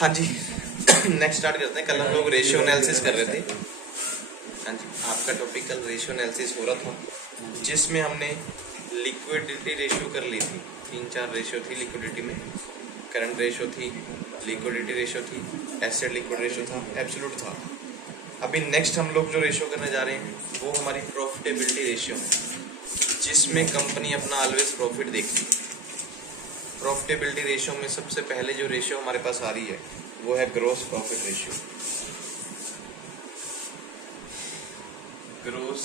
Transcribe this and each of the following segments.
हाँ जी next start करते हैं। कल हम लोग रेशियो एनालिसिस कर रहे थे। हाँ जी, आपका टॉपिक कल रेशियो एनालिसिस हो रहा था, जिसमें हमने लिक्विडिटी रेशियो कर ली थी। 3-4 रेशियो थी लिक्विडिटी में। करंट रेशियो थी, लिक्विडिटी रेशियो थी, एसेट लिक्विड रेशियो था, एब्सोल्यूट था। अभी नेक्स्ट हम लोग जो रेशियो करने जा रहे हैं वो हमारी प्रॉफिटेबिलिटी रेशियो है, जिसमें कंपनी अपना ऑलवेज प्रॉफिट देखती है। प्रॉफिटेबिलिटी रेशियो में सबसे पहले जो रेशियो हमारे पास आ रही है वो है gross profit ratio. Gross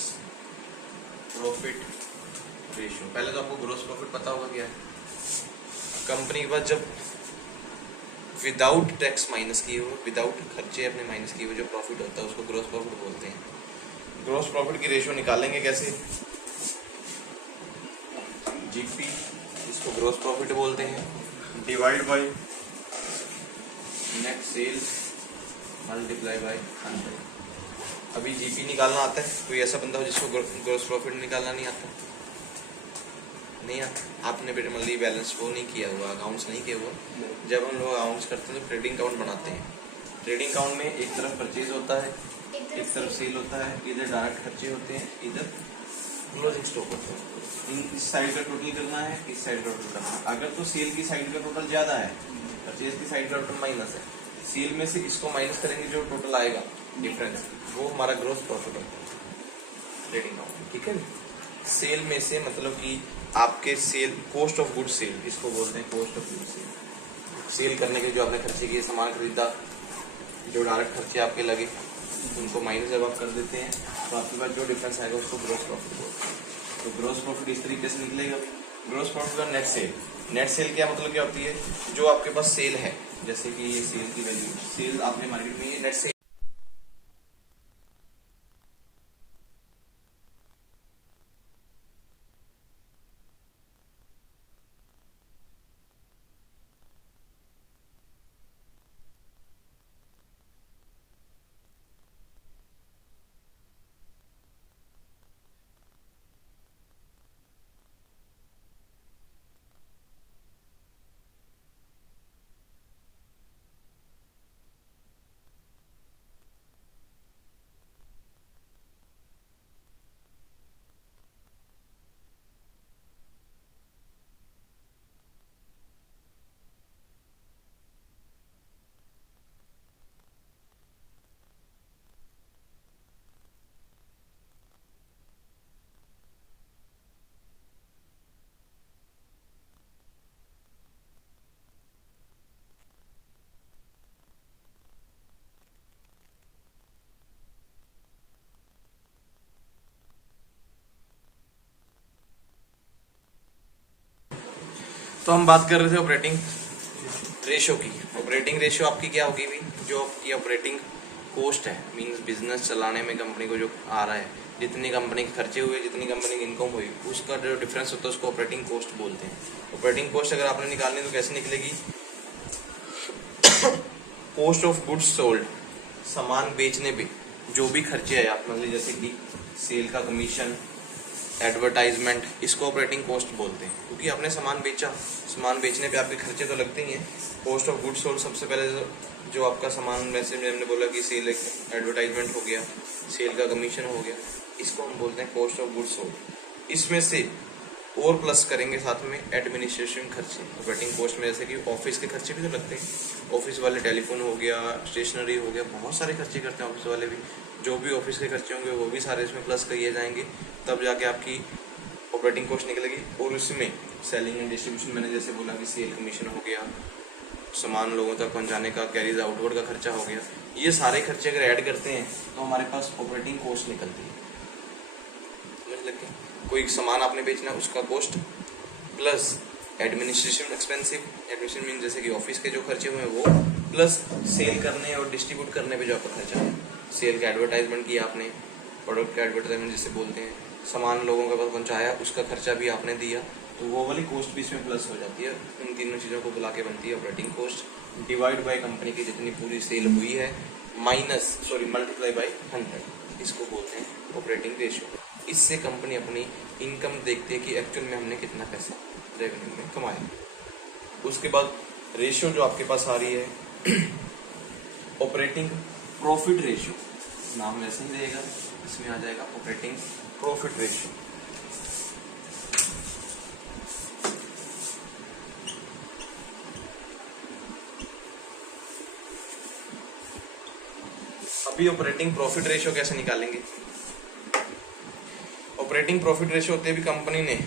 profit ratio, पहले तो आपको ग्रॉस प्रॉफिट पता होगा क्या है। कंपनी के पास जब विदाउट टैक्स माइनस किए हुए, विदाउट खर्चे अपने माइनस किए हुए जो प्रॉफिट होता है उसको ग्रॉस प्रॉफिट बोलते हैं। ग्रॉस प्रॉफिट की रेशियो निकालेंगे कैसे? जीपी, इसको ग्रॉस प्रॉफिट बोलते हैं, divide by net sales multiply by 100। अभी जीपी निकालना आता है? कोई ऐसा बंदा हो जिसको ग्रॉस प्रॉफिट निकालना नहीं आता? नहीं आता। आपने बेटे मतलब बैलेंस वो नहीं किया हुआ, अकाउंट्स नहीं किया हुआ। जब हम लोग अकाउंट्स करते हैं तो ट्रेडिंग अकाउंट बनाते हैं। ट्रेडिंग अकाउंट में एक तरफ परचेज होता है, एक तरफ सेल होता है, इधर डायरेक्ट खर्चे होते हैं, इधर क्लोजिंग स्टॉक होता है। इस साइड का टोटल करना है, इस साइड का टोटल करना है। अगर तो सेल की साइड का टोटल ज्यादा है, परचेज की साइड का टोटल माइनस है, सेल में से इसको माइनस करेंगे, जो टोटल आएगा डिफरेंस वो हमारा ग्रॉस प्रॉफिट होता है ट्रेडिंग अकाउंट। ठीक है, सेल में से मतलब कि आपके sale cost of good sale, इसको बोलते हैं cost of good sale. Sale करने के जो आपने खर्चे किए, सामान खरीदा, जो डायरेक्ट खर्चे आपके लगे उनको माइनस जब आप कर देते हैं तो आपके पास जो डिफरेंस आएगा उसको ग्रॉस प्रॉफिट बोलते हैं। तो ग्रॉस प्रॉफिट इस तरीके से निकलेगा। ग्रॉस प्रॉफिट का नेट सेल, नेट सेल क्या मतलब क्या होती है? जो आपके पास सेल है, जैसे कि ये सेल की वैल्यू, सेल आपने मार्केट में, ये नेट सेल। तो हम बात कर रहे थे ऑपरेटिंग रेशियो की। ऑपरेटिंग रेशियो आपकी क्या होगी भी? जो आपकी ऑपरेटिंग कॉस्ट है, मींस बिजनेस चलाने में कंपनी को जो आ रहा है, जितनी कंपनी के खर्चे हुए, जितनी कंपनी की इनकम हुई, उसका जो डिफरेंस होता है उसको ऑपरेटिंग कॉस्ट बोलते हैं। ऑपरेटिंग कॉस्ट अगर आपने निकालनी तो कैसे निकलेगी? कॉस्ट ऑफ गुड्स सोल्ड, सामान बेचने पे जो भी खर्चे है आप मतलब जैसे कि सेल का कमीशन, एडवर्टाइजमेंट, इसको ऑपरेटिंग कॉस्ट बोलते हैं। क्योंकि आपने सामान बेचा, सामान बेचने पे आपके खर्चे तो लगते ही हैं। कॉस्ट ऑफ गुड्स सोल्ड सबसे पहले जो आपका सामान, वैसे हमने बोला कि सेल एडवर्टाइजमेंट हो गया, सेल का कमीशन हो गया, इसको हम बोलते हैं कॉस्ट ऑफ गुड्स सोल्ड। इसमें से और प्लस करेंगे साथ में एडमिनिस्ट्रेशन खर्चे। ऑपरेटिंग कॉस्ट में जैसे कि ऑफिस के खर्चे भी तो लगते हैं, ऑफिस वाले टेलीफोन हो गया, स्टेशनरी हो गया, बहुत सारे खर्चे करते हैं ऑफिस वाले भी। जो भी ऑफिस के खर्चे होंगे वो भी सारे इसमें प्लस किए जाएंगे, तब जाके आपकी ऑपरेटिंग कॉस्ट निकलेगी। और उसमें सेलिंग एंड डिस्ट्रीब्यूशन, मैंने जैसे बोला कि सेल कमीशन हो गया, सामान लोगों तक पहुंचाने का कैरीज आउटवर्ड का खर्चा हो गया, ये सारे खर्चे अगर ऐड करते हैं तो हमारे पास ऑपरेटिंग कॉस्ट निकलती है। समझ लगती है? कोई सामान आपने बेचना उसका cost plus administration expensive, administration mean जैसे कि ऑफिस के जो खर्चे हुए हैं वो, प्लस सेल करने और डिस्ट्रीब्यूट करने पे जो आपका खर्चा है, सेल का एडवर्टाइजमेंट किया आपने, प्रोडक्ट का एडवर्टाइजमेंट जिसे बोलते हैं, सामान लोगों के पास पहुंचाया, उसका खर्चा भी आपने दिया, तो वो वाली कॉस्ट भी इसमें प्लस हो जाती है। इन तीनों चीज़ों को बुला के बनती है operating cost, divide by company की जितनी पूरी सेल हुई है, मल्टीप्लाई बाय 100, इसको बोलते हैं ऑपरेटिंग रेशियो। इससे कंपनी अपनी इनकम देखती है कि एक्चुअल में हमने कितना पैसा रेवेन्यू में कमाया। उसके बाद रेशियो जो आपके पास आ रही है ऑपरेटिंग प्रॉफिट रेशियो, नाम वैसे ही रहेगा, इसमें आ जाएगा ऑपरेटिंग प्रॉफिट रेशियो। अभी ऑपरेटिंग प्रॉफिट रेशियो कैसे निकालेंगे? ऑपरेटिंग प्रॉफिट रेशियो होते भी कंपनी ने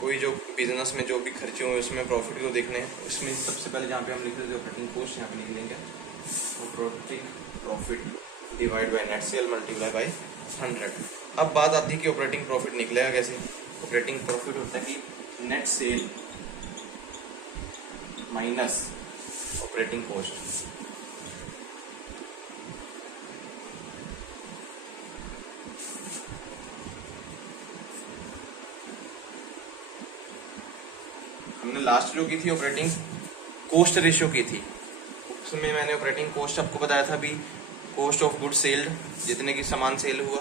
कोई जो बिजनेस में जो भी खर्चे हुए उसमें प्रॉफिट को देखने हैं, इसमें सबसे पहले जहाँ पे हम लिख रहे थे ऑपरेटिंग कॉस्ट, यहाँ पे लिख लेंगे operating profit divide by net cell multiply by 100। अब बात आती है कि ऑपरेटिंग प्रॉफिट निकलेगा कैसे। ऑपरेटिंग प्रॉफिट होता है कि net cell minus operating cost. हमने लास्ट जो की थी ऑपरेटिंग कॉस्ट रेशियो की थी, उसमें मैंने ऑपरेटिंग कॉस्ट आपको बताया था भी कॉस्ट ऑफ गुड सेल्ड, जितने की सामान सेल हुआ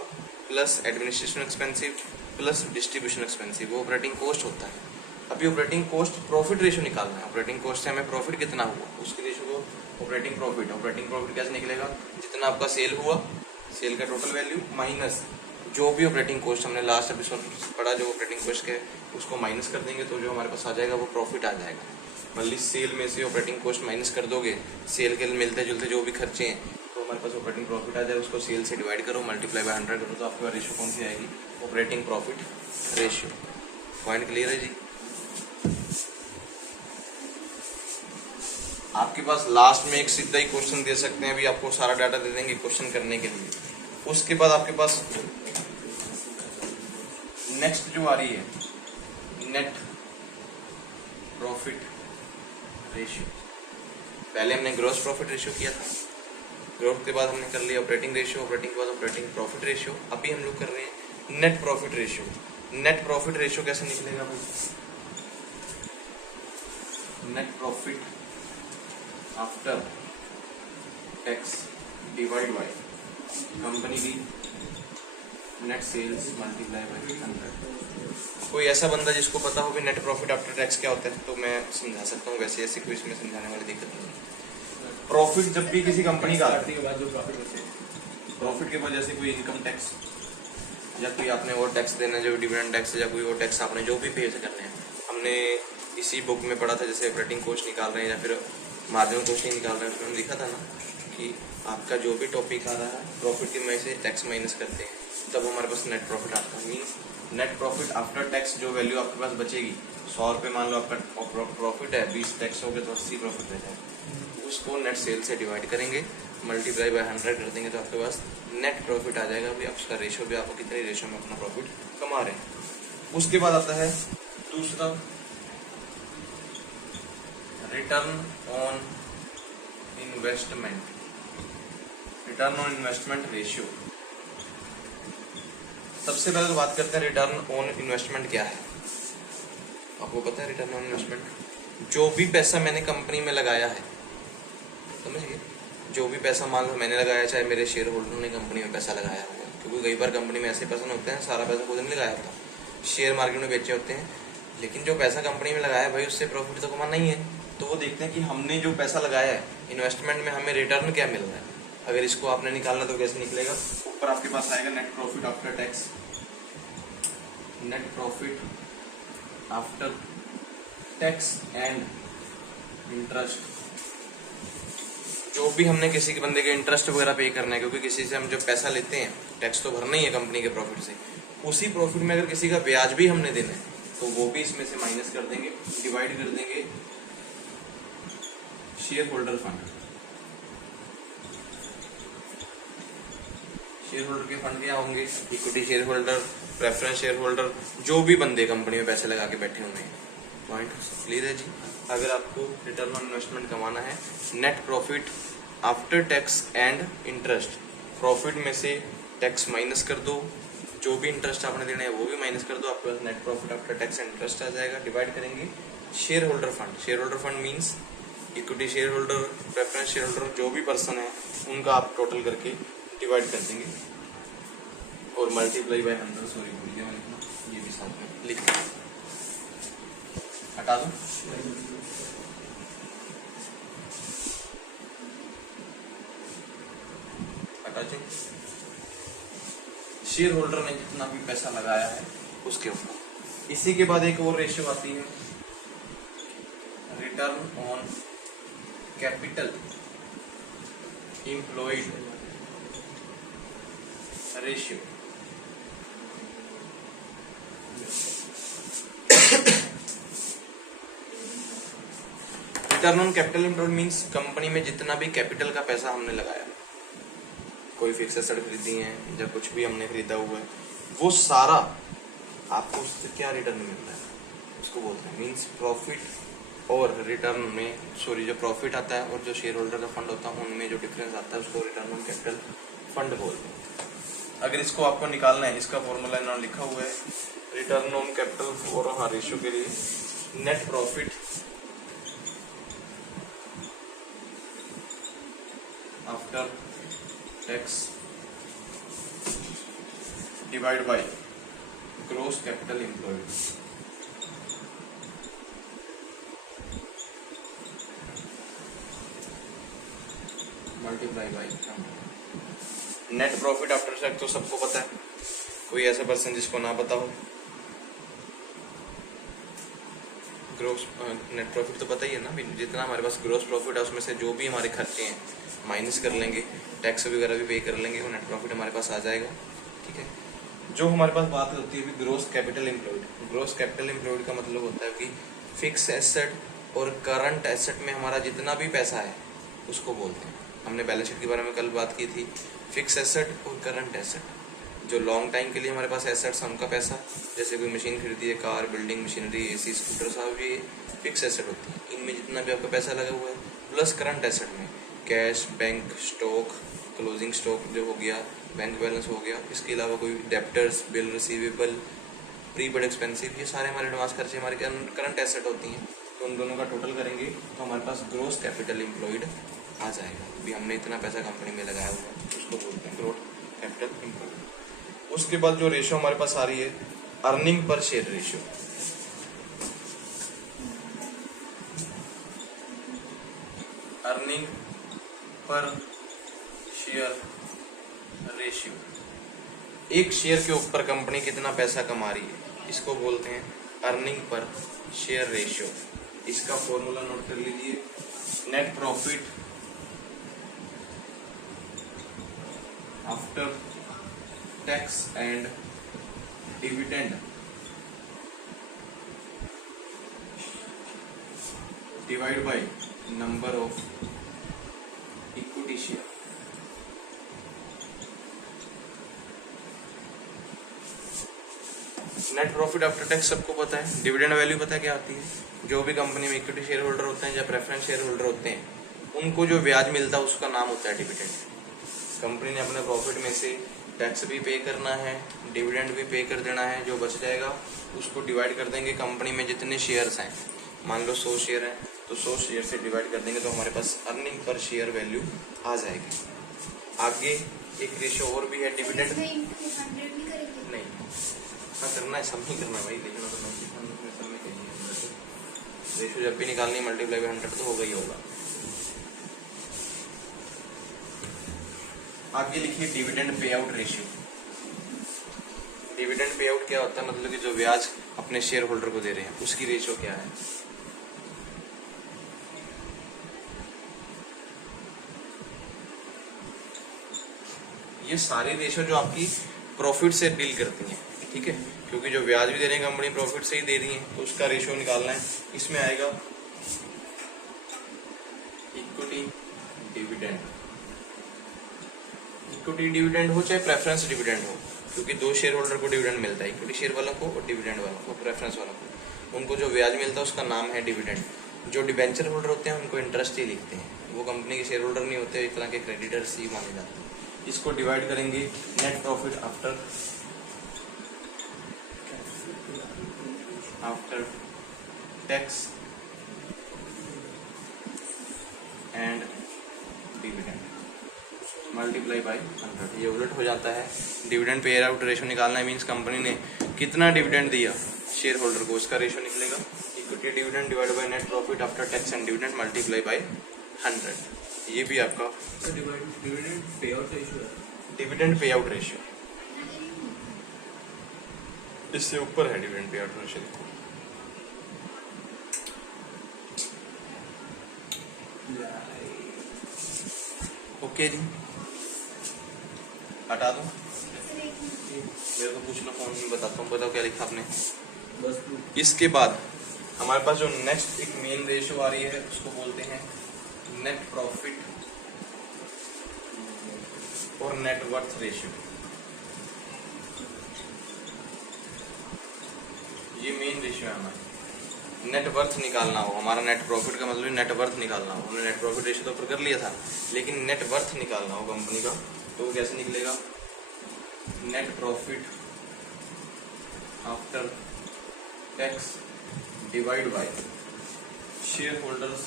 plus administration expensive plus distribution expensive, वो ऑपरेटिंग कॉस्ट होता है। अभी ऑपरेटिंग कॉस्ट प्रॉफिट रेशियो निकालना है। ऑपरेटिंग कॉस्ट से हमें प्रॉफिट कितना हुआ उसकी रेशियो को ऑपरेटिंग प्रॉफिट कैसे निकलेगा, जितना आपका सेल हुआ, सेल का टोटल वैल्यू माइनस जो भी ऑपरेटिंग कॉस्ट हमने लास्ट एपिसोड पढ़ा, जो ऑपरेटिंग कॉस्ट के उसको माइनस कर देंगे तो जो हमारे पास आ जाएगा वो प्रॉफिट आ जाएगा। मतलब सेल में से ऑपरेटिंग कॉस्ट माइनस कर दोगे, सेल के मिलते जुलते जो भी खर्चे हैं तो हमारे पास ऑपरेटिंग प्रॉफिट आ जाएगा। उसको सेल से डिवाइड करो, मल्टीप्लाई बाय 100 करो तो आपके रेशियो कौन सी आएगी, operating profit ratio. Point clear है जी? आपके पास लास्ट में एक सीधा ही क्वेश्चन दे सकते हैं, अभी आपको सारा डाटा दे देंगे क्वेश्चन करने के लिए। उसके बाद आपके पास नेक्स्ट जो आ रही है नेट प्रॉफिट रेशियो। पहले हमने ग्रॉस प्रॉफिट रेशियो किया था, ग्रोथ के बाद हमने कर लिया ऑपरेटिंग रेशियो, ऑपरेटिंग के बाद ऑपरेटिंग प्रॉफिट रेशियो। अभी हम लोग कर रहे हैं net profit ratio. Net profit ratio कैसे निकलेगा भाई? Net profit after tax divide by company की नेट सेल्स मल्टीप्लाई बाय 100। कोई ऐसा बंदा जिसको पता हो कि नेट प्रॉफिट आफ्टर टैक्स क्या होता है तो मैं समझा सकता हूँ, वैसे ऐसे कोई इसमें समझाने वाली दिक्कत नहीं। प्रॉफिट जब भी किसी कंपनी का प्रॉफिट के बाद जैसे कोई इनकम टैक्स या कोई आपने और टैक्स देना, जो डिविडेंड टैक्स या कोई और टैक्स आपने जो भी पे करने हैं, हमने इसी बुक में पढ़ा था जैसे ऑपरेटिंग कॉस्ट निकाल रहे हैं या फिर मार्जिनल कॉस्ट ही निकाल रहे हैं, उसमें लिखा था ना कि आपका जो भी टॉपिक आ रहा है प्रॉफिट की में से टैक्स माइनस करते हैं तब हमारे पास नेट प्रॉफिट आता है। Means net profit after tax जो वैल्यू आपके पास बचेगी, 100 रुपये मान लो आपका प्रॉफिट है, 20 टैक्स हो गए तो 80 प्रॉफिट रह जाएगा। उसको नेट सेल से डिवाइड करेंगे, मल्टीप्लाई बाय 100 कर देंगे तो आपके पास नेट प्रॉफिट आ जाएगा। अभी उसका रेशियो भी आपको कितने रेशियो में अपना प्रॉफिट कमा रहे हैं। उसके बाद आता है दूसरा return on investment, return on investment ratio. सबसे पहले तो बात करते हैं रिटर्न ऑन इन्वेस्टमेंट क्या है। आपको पता है रिटर्न ऑन इन्वेस्टमेंट, जो भी पैसा मैंने कंपनी में लगाया है, समझिए, जो भी पैसा मान लो मैंने लगाया, चाहे मेरे शेयर होल्डर ने कंपनी में पैसा लगाया है, क्योंकि कई बार कंपनी में ऐसे पर्सन होते हैं सारा पैसा खुद नहीं लगाया होता, शेयर मार्केट में बेचे होते हैं, लेकिन जो पैसा कंपनी में लगाया है भाई उससे प्रॉफिट तो कमाना ही है। तो वो देखते हैं कि हमने जो पैसा लगाया है इन्वेस्टमेंट में हमें रिटर्न क्या मिल रहा है। अगर इसको आपने निकालना तो कैसे निकलेगा, ऊपर आपके पास आएगा net profit after tax, net profit after tax and interest. जो भी हमने किसी के बंदे के इंटरेस्ट वगैरह पे करना है, क्योंकि किसी से हम जब पैसा लेते हैं टैक्स तो भरना ही है कंपनी के प्रॉफिट से, उसी प्रॉफिट में अगर किसी का ब्याज भी हमने देना है तो वो भी इसमें से माइनस कर देंगे, डिवाइड कर देंगे share holder fund. Share holder के फंड क्या होंगे, equity shareholder, preference shareholder, जो भी बंदे कंपनी में पैसे लगा के बैठे हुए हैं। पॉइंट क्लियर है जी? अगर आपको रिटर्न ऑन इन्वेस्टमेंट कमाना है, net profit after tax and interest, profit में से टैक्स माइनस कर दो, जो भी इंटरेस्ट आपने देना है वो भी माइनस कर दो, आपके पास net profit after tax and interest आ जाएगा। डिवाइड करेंगे shareholder fund. Shareholder fund means equity shareholder, preference shareholder, जो भी पर्सन है उनका आप टोटल करके डिवाइड कर देंगे और मल्टीप्लाई बाय 100। सॉरी भूल गया मैं लिखना, ये भी साथ में लिख दें, हटा दो। मार्जिन शेयर होल्डर ने जितना भी पैसा लगाया है उसके ऊपर। इसी के बाद एक और रेशियो आती है return on capital employed ratio. Return on capital employed means company में जितना भी कैपिटल का पैसा हमने लगाया, कोई फिक्स एसेट खरीदी है या कुछ भी हमने खरीदा हुआ है, वो सारा आपको उससे क्या रिटर्न मिल रहा है उसको बोलते हैं मीन्स प्रॉफिट और रिटर्न में सॉरी जो प्रॉफिट आता है और जो शेयर होल्डर का फंड होता है उनमें जो डिफरेंस आता है उसको रिटर्न ऑन कैपिटल फंड बोलते हैं। अगर इसको आपको निकालना है, इसका फॉर्मूला यहाँ लिखा हुआ है रिटर्न ऑन कैपिटल और हाँ रेशियो के लिए net profit after tax divide by gross capital employed. Multiply by net profit after tax तो सबको पता है, कोई ऐसा पर्सन जिसको ना पता हो। ग्रोस नेट प्रॉफिट तो पता ही है ना, जितना हमारे पास ग्रोस प्रॉफिट है उसमें से जो भी हमारे खर्चे हैं माइनस कर लेंगे, टैक्स वगैरह भी पे कर लेंगे, वो नेट प्रॉफिट हमारे पास आ जाएगा। ठीक है, जो हमारे पास बात होती है gross capital employed. Gross capital employed का मतलब होता है कि फिक्स एसेट और करंट एसेट में हमारा जितना भी पैसा है उसको बोलते हैं। हमने बैलेंस शीट के बारे में कल बात की थी। फिक्स एसेट और करंट एसेट, जो लॉन्ग टाइम के लिए हमारे पास एसेट्स हैं उनका पैसा, जैसे कोई मशीन खरीदी है, car, building, machinery, AC, scooter, सब ये फिक्स एसेट होती है। इनमें जितना भी आपका पैसा लगा हुआ है, प्लस करंट एसेट में cash, bank, stock, closing stock जो हो गया, बैंक बैलेंस हो गया, इसके अलावा कोई debtors, bill receivable, prepaid expensive, ये सारे हमारे एडवांस खर्चे हमारे करंट एसेट होती हैं। तो उन दोनों का टोटल करेंगे तो हमारे पास ग्रोस कैपिटल एम्प्लॉयड आ जाएगा। अभी हमने इतना पैसा कंपनी में लगाया हुआ है उसको बोलते हैं ग्रोस कैपिटल एम्प्लॉयड। उसके बाद जो रेशियो हमारे पास आ रही है earning per share ratio. Earning per share ratio, एक शेयर के ऊपर कंपनी कितना पैसा कमा रही है इसको बोलते हैं अर्निंग पर शेयर रेशियो। इसका फॉर्मूला नोट कर लीजिए, net profit after tax and dividend divide by number of equity share. Net profit after tax सबको पता है, डिविडेंड वैल्यू पता है क्या आती है। जो भी कंपनी में इक्विटी शेयर होल्डर होते हैं या प्रेफरेंस शेयर होल्डर होते हैं उनको जो ब्याज मिलता है उसका नाम होता है डिविडेंड। कंपनी ने अपने प्रॉफिट में से टैक्स भी पे करना है, डिविडेंड भी पे कर देना है, जो बच जाएगा उसको डिवाइड कर देंगे कंपनी में जितने शेयर्स हैं। मान लो 100 शेयर हैं तो 100 शेयर से डिवाइड कर देंगे तो हमारे पास अर्निंग पर शेयर वैल्यू आ जाएगी। आगे एक रेशियो और भी है डिविडेंड, नहीं हाँ करना है, सब नहीं करना भाई, लेकिन रेशियो जब भी निकालनी मल्टीप्लाई बाय 100 तो होगा ही होगा। आगे लिखिए dividend pay out ratio. Dividend pay out क्या होता है, मतलब कि जो ब्याज अपने शेयर होल्डर को दे रहे हैं उसकी रेशियो क्या है। ये सारी रेशियो जो आपकी प्रॉफिट से डील करती हैं, ठीक है, क्योंकि जो ब्याज भी दे रही है कंपनी प्रॉफिट से ही दे रही है तो उसका रेशियो निकालना है। इसमें आएगा इक्विटी डिविडेंड। इक्विटी डिविडेंड हो चाहे प्रेफरेंस डिविडेंड हो, क्योंकि दो शेयर होल्डर को डिविडेंड मिलता है, इक्विटी शेयर वालों को और डिविडेंड वालों को, प्रेफरेंस वालों को। उनको जो ब्याज मिलता है उसका नाम है डिविडेंड। जो डिबेंचर होल्डर होते हैं उनको इंटरेस्ट ही लिखते हैं, वो कंपनी के शेयर होल्डर नहीं होते, एक तरह के क्रेडिटर्स ही माने जाते हैं। इसको डिवाइड करेंगे net profit after tax and dividend multiply by 100। ये उलट हो जाता है। डिविडेंड पे आउट रेशियो निकालना है, मींस कंपनी ने कितना डिविडेंड दिया शेयर होल्डर को, उसका रेशियो निकलेगा equity dividend divide by net profit after tax and dividend multiply by 100। ये भी आपका डिविडेंड पे आउट रेशियो है। डिविडेंड पे आउट रेशियो, इससे ऊपर है डिविडेंड पे आउट रेशियो। देखो ओके जी, हटा दो, मेरे को पूछ लो फोन में, बताता हूँ। बताओ क्या लिखा आपने। इसके बाद हमारे पास जो नेक्स्ट एक मेन रेशियो आ रही है उसको बोलते हैं नेट प्रॉफिट और नेट वर्थ रेशियो। ये मेन रेशियो है हमारा। नेट वर्थ निकालना हो, हमारा नेट प्रॉफिट का मतलब नेट वर्थ निकालना हो। हमने नेट प्रॉफिट रेशियो तो ऊपर कर लिया था, लेकिन नेट वर्थ निकालना हो कंपनी का तो कैसे निकलेगा। Net profit after tax divide by share holders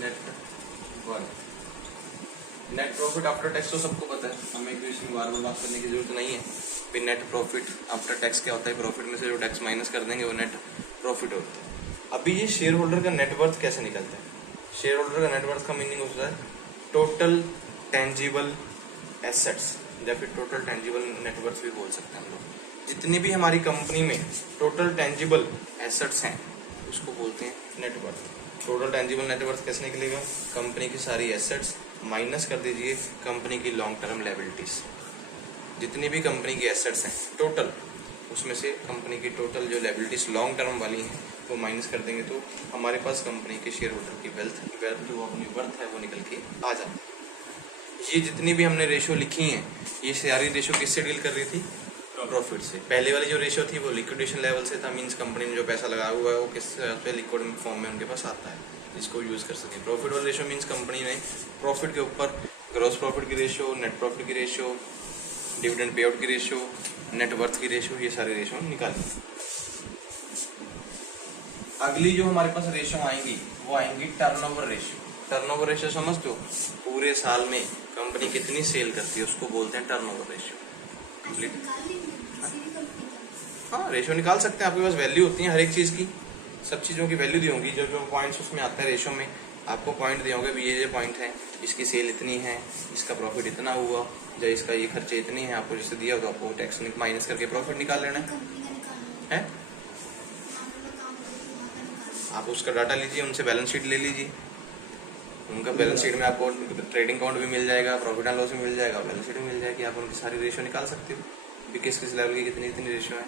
net worth. Net profit after tax तो सबको पता है, हमें कोई इसमें बार बार बात करने की जरूरत नहीं है। फिर नेट प्रॉफिट आफ्टर टैक्स क्या होता है, प्रॉफिट में से जो टैक्स माइनस कर देंगे वो नेट प्रॉफिट होता है। अभी ये शेयर होल्डर का नेट वर्थ कैसे निकलता है। शेयर होल्डर का नेट वर्थ का मीनिंग होता है टोटल टेंजिबल एसेट्स, या फिर टोटल टेंजिबल नेट वर्थ भी बोल सकते हैं हम लोग। जितनी भी हमारी कंपनी में टोटल टेंजिबल एसेट्स हैं उसको बोलते हैं net worth. Total tangible net worth कैसे निकलेगा, कंपनी की सारी एसेट्स माइनस कर दीजिए कंपनी की लॉन्ग टर्म लायबिलिटीज। जितनी भी कंपनी की एसेट्स हैं टोटल, उसमें से कंपनी की टोटल जो लायबिलिटीज लॉन्ग टर्म वाली हैं वो माइनस कर देंगे तो हमारे पास कंपनी के शेयर होल्डर की वेल्थ जो अपनी वर्थ है वो निकल के आ जाती है। ये जितनी भी हमने रेशियो लिखी हैं ये सारी रेशियो किससे डील कर रही थी, प्रॉफिट से। पहले वाली जो रेशियो थी वो लिक्विडेशन लेवल से था, मींस कंपनी ने जो पैसा लगाया हुआ है वो किस लिक्विड फॉर्म में उनके पास आता है, इसको यूज कर सके। प्रॉफिट वाला रेशियो मींस कंपनी ने प्रॉफिट के ऊपर ग्रॉस प्रॉफिट की रेशियो, नेट प्रॉफिट की रेशियो, डिविडेंड पे आउट की रेशियो, नेट वर्थ की रेशियो, ये सारे रेशियो निकालेंगे। अगली जो हमारे पास रेशियो आएंगी वो आएंगी टर्नओवर रेशियो। टर्नओवर रेशियो समझ दो, पूरे साल में कंपनी कितनी सेल करती है उसको बोलते हैं टर्नओवर रेशियो। हाँ, रेशियो निकाल सकते हैं, आपके पास वैल्यू होती है हर एक चीज की, सब चीजों की वैल्यू दी होंगी। जो जो पॉइंट्स उसमें आते हैं रेशियो में आपको पॉइंट दिए होंगे, ये पॉइंट है, इसकी सेल इतनी है, इसका प्रॉफिट इतना हुआ, या इसका ये खर्चे इतने हैं, आपको जैसे दिया तो आपको टैक्स माइनस करके प्रॉफिट निकाल लेना है। आप उसका डाटा लीजिए, उनसे बैलेंस शीट ले लीजिए, उनका बैलेंस शीट में आपको ट्रेडिंग अकाउंट भी मिल जाएगा, प्रॉफिट एंड लॉस भी मिल जाएगा, बैलेंस शीट भी मिल जाएगी, आप उनकी सारी रेशियो निकाल सकते हो कि किस किस लेवल की कितनी कितनी रेशियो है।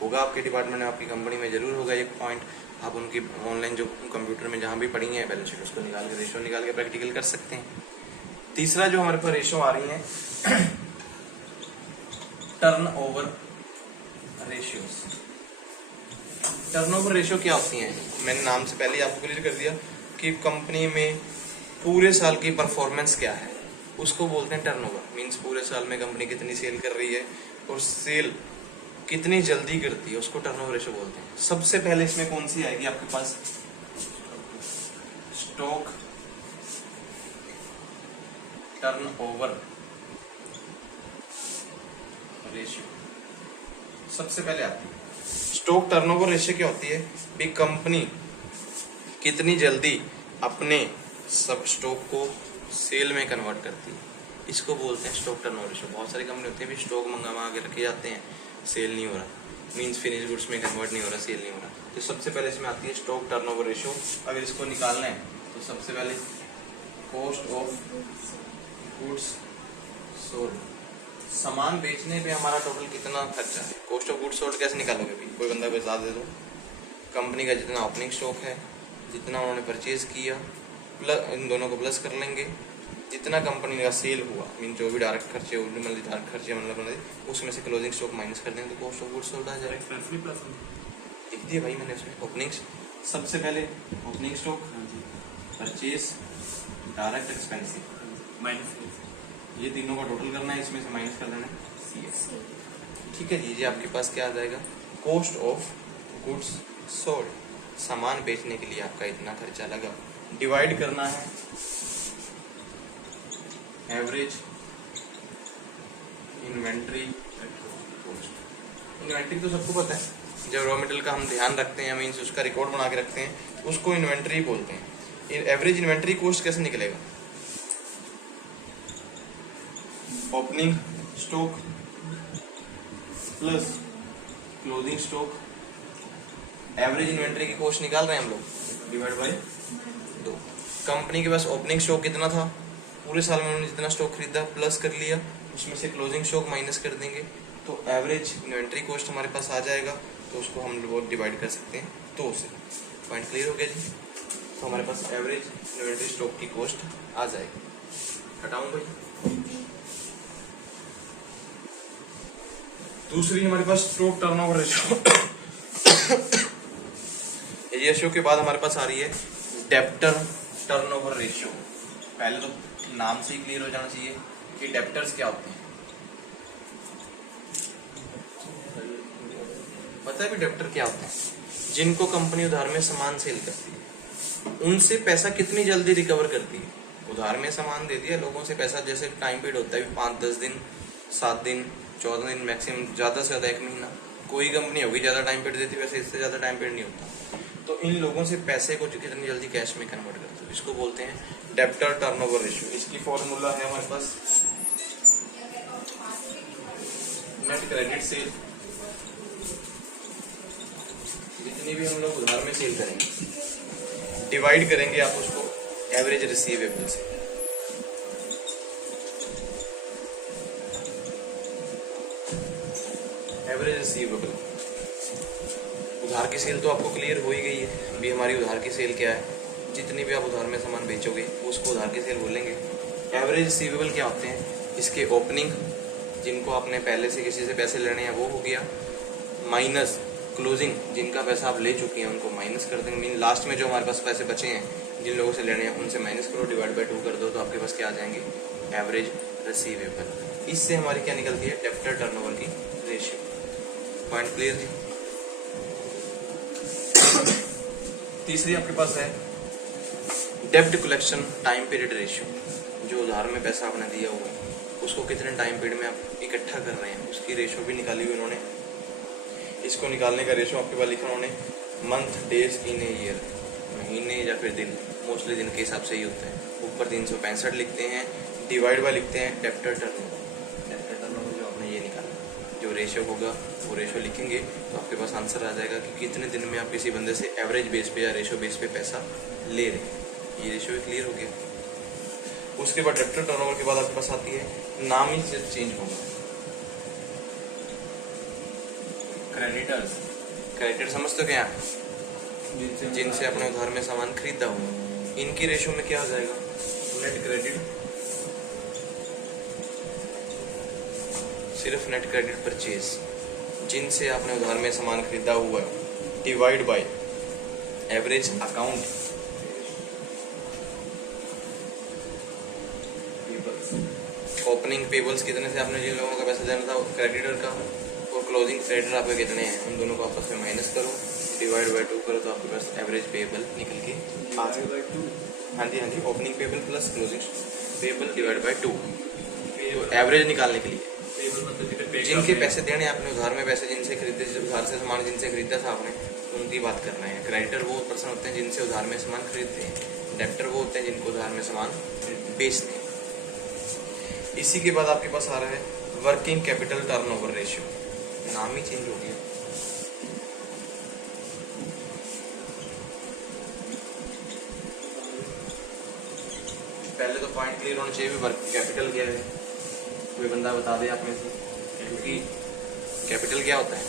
होगा आपके डिपार्टमेंट में, आपकी कंपनी में जरूर होगा एक पॉइंट, आप उनकी ऑनलाइन जो कंप्यूटर में जहाँ भी पढ़ी है बैलेंस शीट उसको निकाल के रेशियो निकाल के प्रैक्टिकल कर सकते हैं। तीसरा जो हमारे पास रेशियो आ रही है टर्नओवर रेशियोज। टर्नओवर रेशियो क्या होती है, मैंने नाम से पहले ही आपको क्लियर कर दिया कि कंपनी में पूरे साल की परफॉर्मेंस क्या है उसको बोलते हैं टर्नओवर। मींस पूरे साल में कंपनी कितनी सेल कर रही है और सेल कितनी जल्दी करती है उसको टर्नओवर रेशियो बोलते हैं। सबसे पहले इसमें कौन सी आएगी आपके पास, स्टॉक टर्नओवर रेशियो सबसे पहले आती है। स्टॉक टर्नओवर रेशियो क्या होती है भी, कंपनी कितनी जल्दी अपने सब स्टॉक को सेल में कन्वर्ट करती है, इसको बोलते हैं स्टॉक टर्नओवर रेशियो। बहुत सारी कंपनी होती है भी स्टॉक मंगा के रखे जाते हैं, सेल नहीं हो रहा, मींस फिनिश गुड्स में कन्वर्ट नहीं हो रहा, सेल नहीं हो रहा, तो सबसे पहले इसमें आती है स्टॉक टर्नओवर रेशियो। अगर इसको निकालना है तो सबसे पहले कॉस्ट ऑफ गुड्स सोल्ड, सामान बेचने पे हमारा टोटल कितना खर्चा है। कॉस्ट ऑफ गुड्स सोल्ड कैसे निकालोगे भी, कोई बंदा बता दे दो, कंपनी का जितना ओपनिंग स्टॉक है, जितना उन्होंने परचेज किया, प्लस इन दोनों को प्लस कर लेंगे, जितना कंपनी का सेल हुआ, मीन जो भी डायरेक्ट खर्चे मतलब डायरेक्ट खर्चे मतलब उसमें से क्लोजिंग स्टॉक माइनस कर देंगे तो कॉस्ट ऑफ गुड्स सोल्ड आ जाएगा। लिख दिया भाई मैंने उसमें ओपनिंग, सबसे पहले opening stock, purchase, direct expensive minus, ये तीनों का टोटल करना है, इसमें से माइनस कर देना है। ठीक है जी, आपके पास क्या आ जाएगा, कॉस्ट ऑफ गुड्स सोल्ड, सामान बेचने के लिए आपका इतना खर्चा लगा, डिवाइड करना है एवरेज इन्वेंट्री कॉस्ट। इन्वेंट्री तो सबको पता है, जब रॉ मटेरियल का हम ध्यान रखते हैं, मीन्स उसका रिकॉर्ड बना के रखते हैं, उसको इन्वेंट्री बोलते हैं। एवरेज इन्वेंट्री कॉस्ट कैसे निकलेगा, opening stock plus closing stock, average inventory की कॉस्ट निकाल रहे हैं हम लोग, डिवाइड बाय 2। कंपनी के पास ओपनिंग स्टॉक कितना था, पूरे साल में उन्होंने जितना स्टॉक खरीदा प्लस कर लिया, उसमें से क्लोजिंग स्टॉक माइनस कर देंगे, तो एवरेज इन्वेंट्री कॉस्ट हमारे पास आ जाएगा, तो उसको हम लोग डिवाइड कर सकते हैं 2 से। पॉइंट क्लियर हो गया जी। तो हमारे पास एवरेज इन्वेंट्री स्टॉक की कॉस्ट आ जाएगी। हटाऊं भाई। दूसरी हमारे पास स्टॉक टर्नओवर रेशियो। ये रेशियो के बाद हमारे पास आ रही है डेब्टर टर्नओवर रेशियो। पहले तो नाम से ही क्लियर हो जाना चाहिए कि डेब्टर्स क्या होते हैं। पता है भी डेब्टर क्या होते हैं? जिनको कंपनी उधार में सामान सेल करती है, उनसे पैसा कितनी जल्दी रिकवर करती है। उधार में सामान दे दिया लोगों से पैसा, जैसे टाइम पीरियड होता है 5-10 दिन, 7 दिन, 14 दिन, मैक्सिमम ज्यादा से ज्यादा 1 महीना। कोई कंपनी होगी ज्यादा टाइम पीरियड देती है, वैसे इससे ज्यादा टाइम पीरियड नहीं होता। तो इन लोगों से पैसे को कितनी जल्दी कैश में कन्वर्ट करते हैं, इसको बोलते हैं डेब्टर टर्नओवर रेशियो। इसकी फॉर्मूला है हमारे पास नेट क्रेडिट सेल। जितनी भी हम लोग उधार में सेल करेंगे डिवाइड करेंगे आप उसको एवरेज रिसीवेबल से। एवरेज रिसीवेबल, उधार की सेल तो आपको क्लियर हो ही गई है। अभी हमारी उधार की सेल क्या है, जितनी भी आप उधार में सामान बेचोगे उसको उधार की सेल बोलेंगे। एवरेज रिसीवेबल क्या होते हैं, इसके ओपनिंग, जिनको आपने पहले से किसी से पैसे लेने हैं वो हो गया, माइनस क्लोजिंग, जिनका पैसा आप ले चुके हैं उनको माइनस कर देंगे। मीन लास्ट में जो हमारे पास पैसे बचे हैं जिन लोगों से लेने हैं उनसे माइनस करो, डिवाइड बाय 2 कर दो, तो आपके पास क्या आ जाएंगे, एवरेज रिसीवेबल। इससे हमारी क्या निकलती है, डेब्टर टर्नओवर की रेशियो। पॉइंट क्लियर जी। तीसरी आपके पास है डेब्ट कलेक्शन टाइम पीरियड रेशियो। जो उधार में पैसा आपने दिया हुआ है उसको कितने टाइम पीरियड में आप इकट्ठा कर रहे हैं, उसकी रेशियो भी निकाली हुई उन्होंने। इसको निकालने का रेशियो आपके पास लिखा उन्होंने month days in a year, महीने या फिर दिन, मोस्टली दिन के हिसाब से ही होता है। ऊपर 365 लिखते हैं, डिवाइड बाय लिखते हैं डेब्टर टर्नओवर। डेब्टर टर्नओवर जो आपने ये निकाला, जो रेशियो होगा वो रेशियो लिखेंगे तो आपके पास आंसर आ जाएगा कि कितने दिन में आप किसी बंदे से एवरेज बेस पे या रेशियो बेस पे पैसा ले रहे हैं। ये रेशियो क्लियर हो गया। उसके बाद डेब्टर टर्नओवर के बाद आपके पास आती है, नाम ही चेंज होगा, क्रेडिटर्स। क्रेडिटर समझते हो क्या, जिनसे अपने उधार में सामान खरीदा हुआ, इनकी रेशियो में क्या आ जाएगा, नेट क्रेडिट, सिर्फ नेट क्रेडिट परचेज, जिनसे आपने उधार में सामान खरीदा हुआ है, divide by average account opening payables, कितने से आपने जिन लोगों का पैसा देना था क्रेडिटर का, और क्लोजिंग क्रेडिटर आपके कितने हैं, उन दोनों को आपस में माइनस करो, डिवाइड बाय 2 करो, तो आपके पास एवरेज पेबल निकल के आ जाएगा। हाँ जी, opening payable plus closing payable divide by 2। तो एवरेज निकालने के लिए जिनके पैसे देने आपने उधार में पैसे जिनसे खरीदे, उधार से सामान जिनसे खरीदा था आपने, उनकी बात कर रहे हैं। क्रेडिटर वो पर्सन होते हैं जिनसे उधार में सामान खरीदते हैं, डेब्टर वो होते हैं जिनको उधार में सामान बेचते हैं। इसी के बाद आपके पास आ रहा है वर्किंग कैपिटल टर्नओवर रेशियो। नाम ही चेंज हो गया। पहले तो पॉइंट क्लियर होना चाहिए, वर्किंग कैपिटल क्या है, कोई बंदा बता दे आप में से, क्योंकि कैपिटल क्या होता है,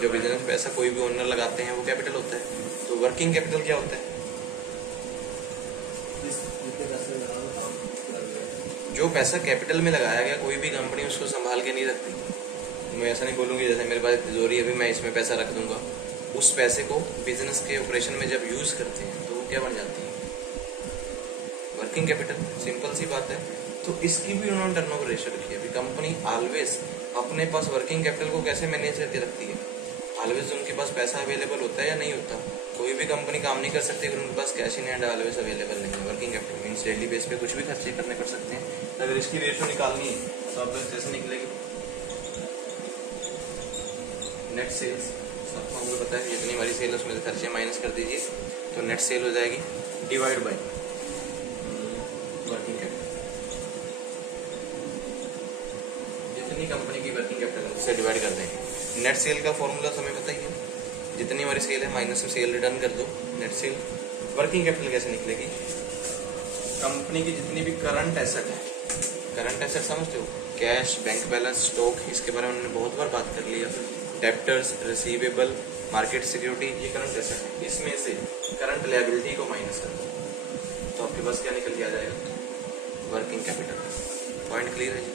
जो बिजनेस में पैसा कोई भी ओनर लगाते हैं वो कैपिटल होता है। तो वर्किंग कैपिटल क्या होता है, जो पैसा कैपिटल में लगाया गया, कोई भी कंपनी उसको संभाल के नहीं रखती। मैं ऐसा नहीं बोलूँगी जैसे मेरे पास तिजोरी अभी मैं इसमें पैसा रख दूंगा, उस पैसे को बिजनेस के ऑपरेशन में जब यूज करते हैं तो वो क्या बन जाती है, वर्किंग कैपिटल। सिंपल सी बात है। तो इसकी भी उन्होंने टर्नओवर रेशियो रखी है। अभी कंपनी ऑलवेज अपने पास वर्किंग कैपिटल को कैसे मैनेज करके रखती है, ऑलवेज उनके पास पैसा अवेलेबल होता है या नहीं होता। कोई भी कंपनी काम नहीं कर सकती अगर उनके पास cash in hand always available नहीं है। Working capital means daily base पे कुछ भी खर्चे करने कर सकते हैं। अगर इसकी रेशियो निकालनी है तो आप जैसे निकलेगी नेट सेल्स, आपको पता है जितनी हमारी सेल उसमें से खर्चे माइनस कर दीजिए तो नेट सेल हो जाएगी, डिवाइड बाय वर्किंग कैपिटल। से डिवाइड कर देंगे। नेट सेल का फॉर्मूला हमें पता ही है, जितनी हमारी सेल है माइनस में सेल रिटर्न कर दो, नेट सेल। वर्किंग कैपिटल कैसे निकलेगी? कंपनी की जितनी भी करंट एसेट है, करंट एसेट समझते हो, कैश, बैंक बैलेंस, स्टॉक, इसके बारे में हमने बहुत बार बात कर लिया। डेप्टर्स, रिसीवेबल, मार्केट सिक्योरिटी, ये करंट एसेट है। इसमें से करंट लायबिलिटी को माइनस कर दो तो आपके पास क्या निकल के आ जाएगा? Working capital. पॉइंट क्लियर है जी?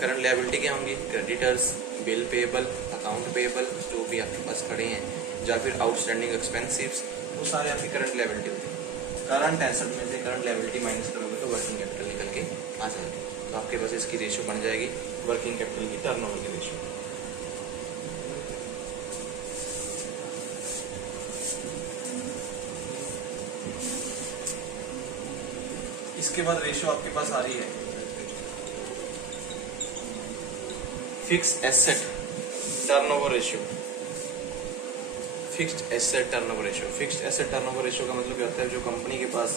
करंट लायबिलिटी क्या होंगी? Creditors, bill payable, account payable जो भी आपके पास खड़े हैं, या फिर आउटस्टैंडिंग एक्सपेंसिव्स, वो सारे आपकी करंट लायबिलिटी होती है। करंट एसेट में से करंट लायबिलिटी माइनस करोगे तो वर्किंग कैपिटल निकल के आ जाएगी। तो आपके पास इसकी रेशियो बन जाएगी वर्किंग कैपिटल की टर्नओवर की रेशियो। इसके बाद रेशियो आपके पास आ रही है fix asset turnover ratio. Fixed asset turnover ratio, fixed asset turnover ratio का मतलब क्या होता है? जो कंपनी के पास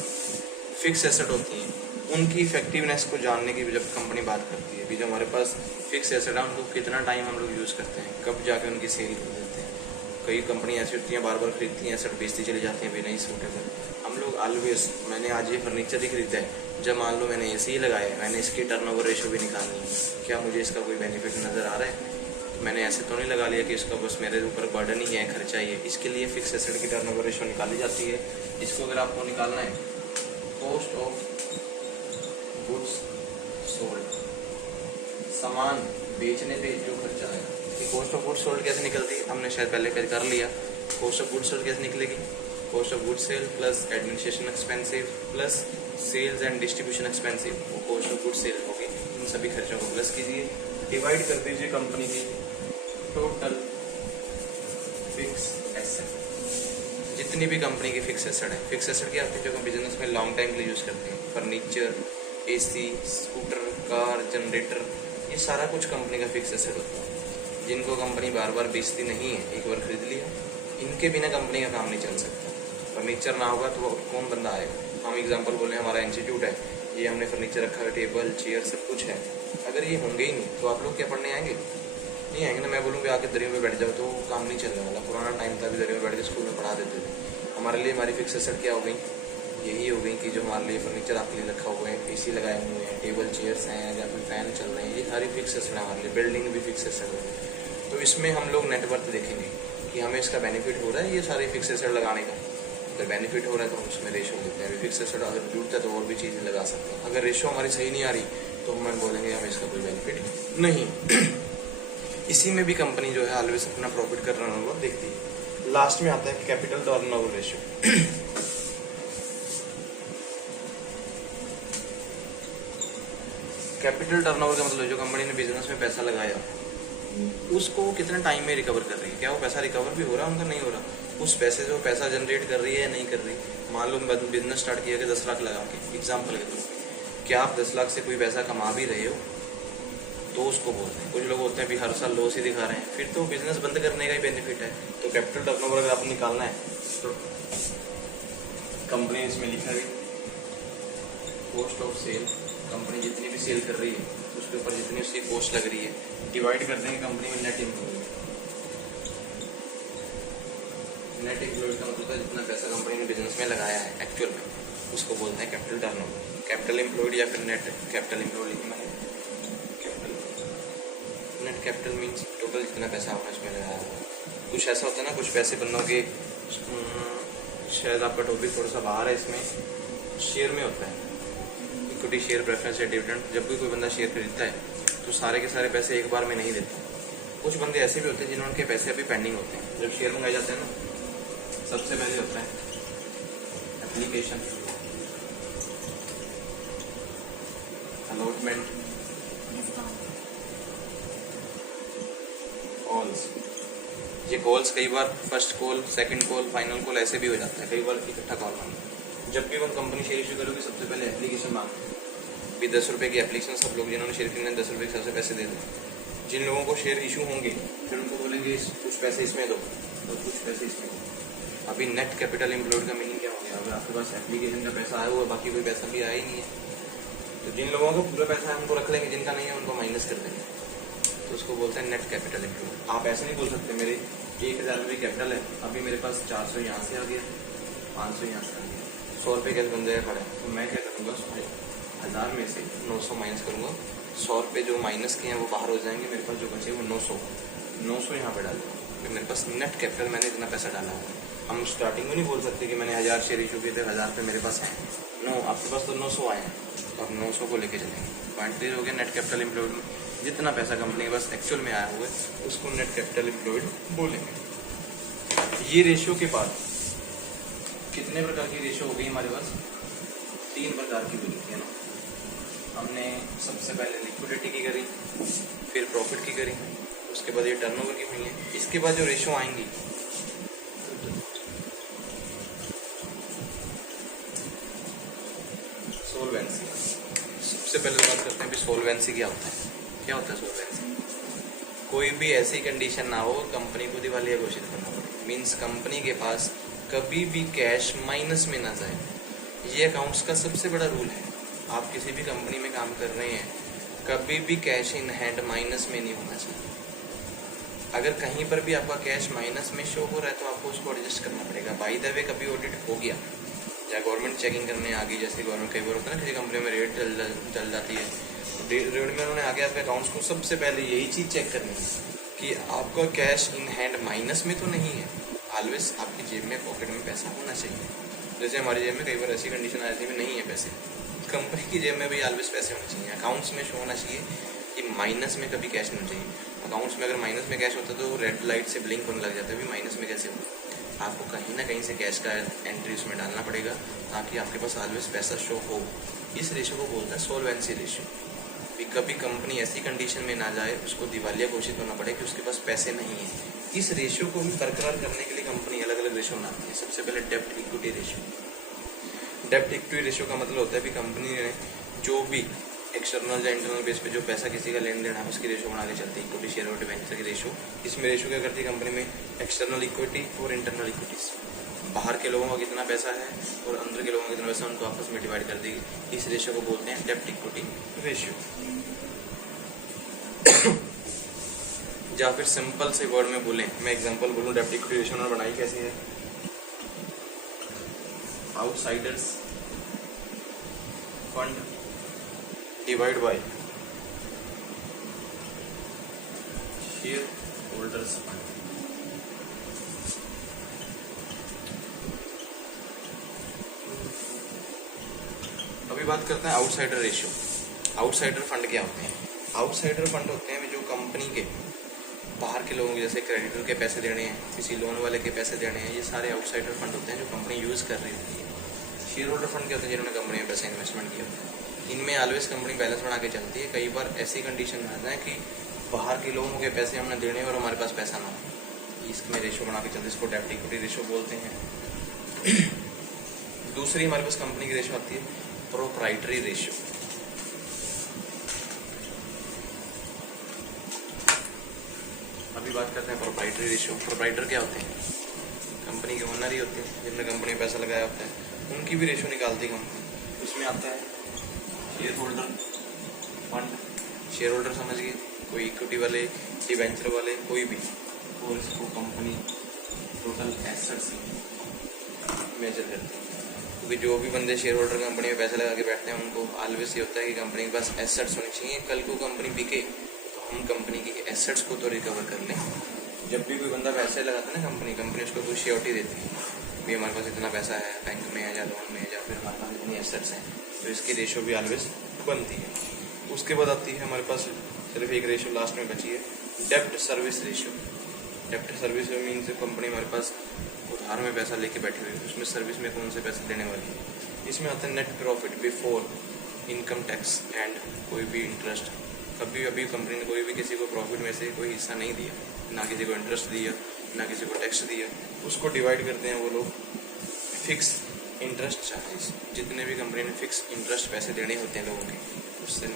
फिक्स एसेट होती हैं उनकी इफेक्टिवनेस को जानने की जब कंपनी बात करती है, भी जो हमारे पास फिक्स एसेट है उनको कितना टाइम हम लोग यूज़ करते हैं, कब जाके उनकी सेल कर देते हैं। कई कंपनी ऐसी होती हैं बार बार खरीदती हैं, एसेट बेचती चली जाती हैं, भी नहीं सूटेबल। हम लोग ऑलवेज, मैंने आज ये फर्नीचर ही खरीदा है, जब मान लो मैंने एसी ही लगाया है, मैंने इसकी टर्नओवर रेशियो भी निकालनी है, क्या मुझे इसका कोई बेनिफिट नज़र आ रहा है? मैंने ऐसे तो नहीं लगा लिया कि इसका बस मेरे ऊपर बर्डन ही है, खर्चा ही है। इसके लिए फिक्स एसेट की टर्नओवर रेशियो निकाली जाती है। इसको अगर आपको निकालना है, कॉस्ट ऑफ गुड्स सोल्ड, सामान बेचने पे जो खर्चा आएगा, कि कॉस्ट ऑफ गुड्स सोल्ड कैसे निकलती है? हमने शायद पहले कर लिया। कॉस्ट ऑफ गुड्स सोल्ड कैसे निकलेगी? Cost of goods sale plus administration expensive plus sales and distribution expensive, वो कॉस्ट ऑफ गुड्स सेल होगी। इन सभी खर्चों को प्लस कीजिए, डिवाइड कर दीजिए कंपनी की टोटल फिक्स एसेट, जितनी भी कंपनी की फिक्स एसेट है। फिक्स एसेट क्या होती है? जो हम बिजनेस में लॉन्ग टाइम के लिए यूज़ करते हैं, furniture, AC, scooter, car, generator, ये सारा कुछ कंपनी का फिक्स एसेट होता है, जिनको कंपनी बार बार बेचती नहीं है, एक बार खरीद लिया। इनके बिना कंपनी का काम नहीं चल सकता। फर्नीचर ना होगा तो कौन बंदा आएगा? हम एग्जांपल बोले, हमारा इंस्टीट्यूट है, ये हमने फर्नीचर रखा है, टेबल, चेयर, सब कुछ है। अगर ये होंगे ही नहीं तो आप लोग क्या पढ़ने आएंगे? नहीं आएंगे ना। मैं बोलूँ कि आके दरियों में बैठ जाओ तो काम नहीं चलने वाला। पुराना टाइम था, अभी दरियों में बैठ के स्कूल में पढ़ा देते थे। हमारे लिए हमारी फिक्स एसेट क्या हो गई? यही हो गई कि जो हमारे लिए फर्नीचर आपके लिए रखा हुआ है, एसी लगाए हुए हैं, टेबल चेयर्स हैं, या फिर फैन चल रहे हैं, ये सारी फिक्स एसेट है हमारे लिए। बिल्डिंग भी फिक्स एसेट है। तो इसमें हम लोग नेटवर्थ देखेंगे कि हमें इसका बेनिफिट हो रहा है ये सारे फिक्स एसेट लगाने का। अगर बेनिफिट हो रहा है तो हम उसमें रेशो देते हैं। अभी फिक्स एसेट अगर जुड़ता है तो और भी चीज़ें लगा सकते हैं। अगर रेशो हमारी सही नहीं आ रही तो हम बोलेंगे हमें इसका कोई बेनिफिट नहीं। इसी में भी कंपनी जो है ऑलवेज अपना प्रॉफिट कर रहा होगा देखती है। लास्ट में आता है capital turnover ratio. Capital turnover का मतलब जो कंपनी ने बिजनेस में पैसा लगाया उसको कितने टाइम में रिकवर कर रही है। क्या वो पैसा रिकवर भी हो रहा है उनका? नहीं हो रहा। उस पैसे जो पैसा जनरेट कर रही है नहीं कर रही। मान लो बिजनेस स्टार्ट किया कि 10 लाख लगा के, एग्जाम्पल के तौर पर, क्या आप 10 लाख से कोई पैसा कमा भी रहे हो तो उसको बोलते हैं। कुछ लोग होते हैं भी हर साल लॉस ही दिखा रहे हैं, फिर तो बिजनेस बंद करने का ही बेनिफिट है। तो कैपिटल टर्नओवर अगर आपको निकालना है तो कंपनी इसमें लिखा गया कॉस्ट ऑफ सेल, कंपनी जितनी भी सेल कर रही है उसके ऊपर जितनी उसकी कॉस्ट लग रही है, डिवाइड कर देंगे कंपनी में नेट एम्प्लॉय। नेट एम्प्लॉय का मतलब है जितना पैसा कंपनी ने बिजनेस में लगाया है एक्चुअल में, उसको बोलते हैं कैपिटल टर्नओवर। कैपिटल एम्प्लॉयड या फिर नेट कैपिटल एम्प्लॉयड लिखना है। नेट कैपिटल मीन्स टोटल जितना पैसा आपने इसमें लगाया है। कुछ ऐसा होता है ना, कुछ पैसे बनों के, शायद आपका टॉपिक थोड़ा सा बाहर है, इसमें शेयर में होता है इक्विटी शेयर, प्रेफरेंस या डिविडेंड। जब भी कोई बंदा शेयर खरीदता है तो सारे के सारे पैसे एक बार में नहीं देता। कुछ बंदे ऐसे भी होते हैं जिन्होंने पैसे अभी पेंडिंग होते हैं। जब शेयर मंगाए जाते हैं ना, सबसे पहले होता है एप्लीकेशन, अलॉटमेंट, कॉल्स। ये कॉल्स कई बार first call, second call, final call ऐसे भी हो जाता है। कई बार इकट्ठा कॉल मांगते। जब भी वो कंपनी शेयर इशू करोगी सबसे पहले एप्लीकेशन मांगते हैं। भी 10 रुपये की एप्लीकेशन, सब लोग जिन्होंने शेयर खरीदे 10 रुपये के हिसाब से पैसे दे दें। जिन लोगों को शेयर इशू होंगे फिर उनको बोलेंगे कुछ पैसे इसमें दो और कुछ पैसे इसमें दो। अभी नेट कैपिटल एम्प्लॉयड का मीनिंग क्या हो गया? अगर आपके पास एप्लीकेशन का पैसा आया हुआ, बाकी कोई पैसा भी आया ही नहीं है, तो जिन लोगों को पूरा पैसा है उनको रख लेंगे, जिनका नहीं है उनको माइनस कर देंगे। तो तो उसको बोलते हैं नेट कैपिटल इम्प्लॉयड। आप ऐसे नहीं बोल सकते मेरे 1000 रुपये कैपिटल है, अभी मेरे पास 400 यहाँ से आ गया, 500 यहाँ से आ गया, 100 रुपये कैसे बन जाएगा पड़ा है, तो मैं क्या करूँगा 1000 में से 900 माइनस करूँगा, 100 रुपये जो माइनस किए हैं वो बाहर हो जाएंगे, मेरे पास जो बचे वो 900 यहाँ पर डालूंगा, फिर मेरे पास नेट कैपिटल मैंने इतना पैसा डाला है। हम स्टार्टिंग में नहीं बोल सकते कि मैंने 1000 शेयर इशू किए थे, 1000 रुपये मेरे पास हैं, नो, आपके पास तो 900 आए हैं, तो आप 900 को लेके चलेंगे। पॉइंट क्लियर हो गया। नेट कैपिटल एम्प्लॉयड में जितना पैसा कंपनी के पास एक्चुअल में आया हुआ है उसको नेट कैपिटल एम्प्लॉयड बोलेंगे। ये रेशियो के बाद कितने प्रकार की रेशियो हो गई हमारे पास? 3 प्रकार की बनी थी ना। हमने सबसे पहले लिक्विडिटी की करी, फिर प्रॉफिट की करी, उसके बाद ये टर्नओवर की हुई है। इसके बाद जो रेशियो आएंगी सोलवेंसी। सबसे पहले बात करते हैं कि सोलवेंसी क्या होता है। क्या होता है सोलवेंसी? कोई भी ऐसी कंडीशन ना हो कंपनी को दिवालिया घोषित करना पड़े, मीन्स कंपनी के पास कभी भी कैश माइनस में ना जाए। ये अकाउंट्स का सबसे बड़ा रूल है। आप किसी भी कंपनी में काम कर रहे हैं, कभी भी कैश इन हैंड माइनस में नहीं होना चाहिए। अगर कहीं पर भी आपका कैश माइनस में शो हो रहा है तो आपको उसको एडजस्ट करना पड़ेगा। बाय द वे कभी ऑडिट हो गया या गवर्नमेंट चेकिंग करने आ गई, जैसे गवर्नमेंट कई बार होता है ना, किसी कंपनी में रेड चल जाती है, तो रेड में उन्होंने आगे आपके अकाउंट्स को सबसे पहले यही चीज़ चेक करनी है कि आपका कैश इन हैंड माइनस में तो नहीं है। ऑलवेज आपकी जेब में, पॉकेट में पैसा होना चाहिए। जैसे हमारी जेब में कई बार ऐसी कंडीशन आ जाती है नहीं है पैसे, कंपनी की जेब में भी ऑलवेज पैसे होने चाहिए। अकाउंट्स में शो होना चाहिए कि माइनस में कभी कैश नहीं चाहिए। अकाउंट्स में अगर माइनस में कैश होता तो रेड लाइट से ब्लिंक होने लग जाता है, भी माइनस में कैसे होगा। आपको कहीं ना कहीं से कैश का एंट्री उसमें डालना पड़ेगा ताकि आपके पास ऑलवेज पैसा शो हो। इस रेशो को बोलते हैं सोलवेंसी रेशियो। भी कभी कंपनी ऐसी कंडीशन में ना जाए उसको दिवालिया घोषित होना पड़े कि उसके पास पैसे नहीं है। इस रेशियो को भी बरकरार करने के लिए कंपनी अलग अलग रेशियो बनाती है। सबसे पहले डेब्ट इक्विटी रेशियो। डेब्ट इक्विटी रेशियो का मतलब होता है कि कंपनी ने जो भी एक्सटर्नल या इंटरनल बेस पे जो पैसा किसी का लेन देन है उसकी रेशियो बना के चलती है। इक्विटी शेयर और डिवेंचर की रेशियो। इसमें रेशियो क्या करती है कंपनी में? एक्सटर्नल इक्विटी और इंटरनल इक्विटीज, बाहर के लोगों का कितना पैसा है और अंदर के लोगों का कितना पैसा, उनको आपस में डिवाइड कर देगी। इस रेशियो को बोलते हैं डेब्ट इक्विटी रेशियो। या फिर सिंपल से वर्ड में बोलें, मैं एग्जांपल बोलूं, डेब्ट इक्विटी रेशियो उन्होंने बनाई कैसे है? Outsiders fund divide by share holders fund. अभी बात करते हैं आउटसाइडर रेशियो। आउटसाइडर फंड क्या होते हैं? आउटसाइडर फंड होते हैं जो कंपनी के बाहर के लोगों के, जैसे क्रेडिटर के पैसे देने हैं, किसी लोन वाले के पैसे देने हैं, ये सारे आउटसाइडर फंड होते हैं जो कंपनी यूज़ कर रही होती है। शेयर होल्डर फंड क्या होते हैं? जिन्होंने कंपनी में पैसा इन्वेस्टमेंट किया होता है। इनमें ऑलवेज कंपनी बैलेंस बना के चलती है। कई बार ऐसी कंडीशन में आता है कि बाहर के लोगों के पैसे हमने देने और हमारे पास पैसा ना हो, इसमें रेशियो बना के चलते, इसको डेब्ट इक्विटी रेशियो बोलते हैं। दूसरी हमारे पास कंपनी की रेशियो आती है प्रोप्राइटरी रेशियो। अभी बात करते हैं प्रोप्राइटरी रेशियो। प्रोप्राइटर क्या होते हैं? कंपनी के ओनर ही होते हैं, जिन्होंने कंपनी में पैसा लगाया होता है, उनकी भी रेशियो निकालती है कंपनी। उसमें आता है share holder fund. Share holder समझ गए, कोई इक्विटी वाले, डिवेंचर वाले, कोई भी, और इसको कंपनी टोटल एसेट्स मेजर करती है। क्योंकि जो भी बंदे शेयर होल्डर कंपनी में पैसा लगा के बैठते हैं उनको ऑलवेज ये होता है कि कंपनी के पास एसेट्स होनी चाहिए। कल को कंपनी बिके तो हम कंपनी की एसेट्स को तो रिकवर कर लें। जब भी कोई बंदा पैसे लगाता है ना कंपनी उसको कोई श्योरिटी देती है, भी हमारे पास इतना पैसा है बैंक में या लोन में, या फिर हमारे पास इतनी एसेट्स हैं, तो इसकी रेशियो भी ऑलवेज बनती है। उसके बाद आती है हमारे पास सिर्फ एक रेशियो लास्ट में बची है, डेब्ट सर्विस रेशियो। डेब्ट सर्विस मीन्स कंपनी हमारे पास उधार में पैसा लेके बैठी हुई है, उसमें सर्विस में कौन से पैसे देने वाली है। इसमें आता है net profit before income tax and कोई भी इंटरेस्ट। कभी अभी कंपनी ने कोई भी किसी को प्रॉफिट में से कोई हिस्सा नहीं दिया, ना किसी को इंटरेस्ट दिया, ना किसी को टैक्स दिया, उसको डिवाइड करते हैं वो लोग फिक्स इंटरेस्ट चार्जेस। जितने भी कंपनी ने फिक्स इंटरेस्ट पैसे देने होते हैं लोगों के, उससे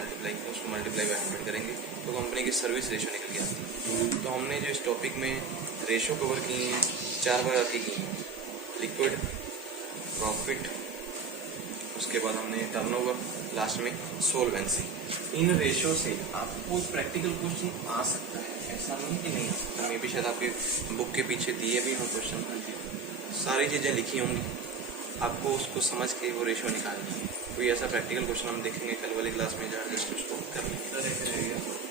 उसको मल्टीप्लाई बाय 100 करेंगे तो कंपनी की सर्विस रेशियो निकल के आती है। तो हमने जो इस टॉपिक में रेशियो कवर की हैं 4 प्रकार की हैं, लिक्विड, प्रॉफिट, उसके बाद हमने टर्नओवर, लास्ट में सोल्वेंसी। इन रेशो से आपको प्रैक्टिकल क्वेश्चन आ सकता है, ऐसा नहीं कि नहीं आ सकता। मे भी शायद आपके बुक के पीछे दिए भी हों क्वेश्चन, सारी चीज़ें लिखी होंगी, आपको उसको समझ के वो रेशो निकालनी है। कोई ऐसा प्रैक्टिकल क्वेश्चन हम देखेंगे कल वाली क्लास में, जहाँ जस्ट उसको कर लेंगे।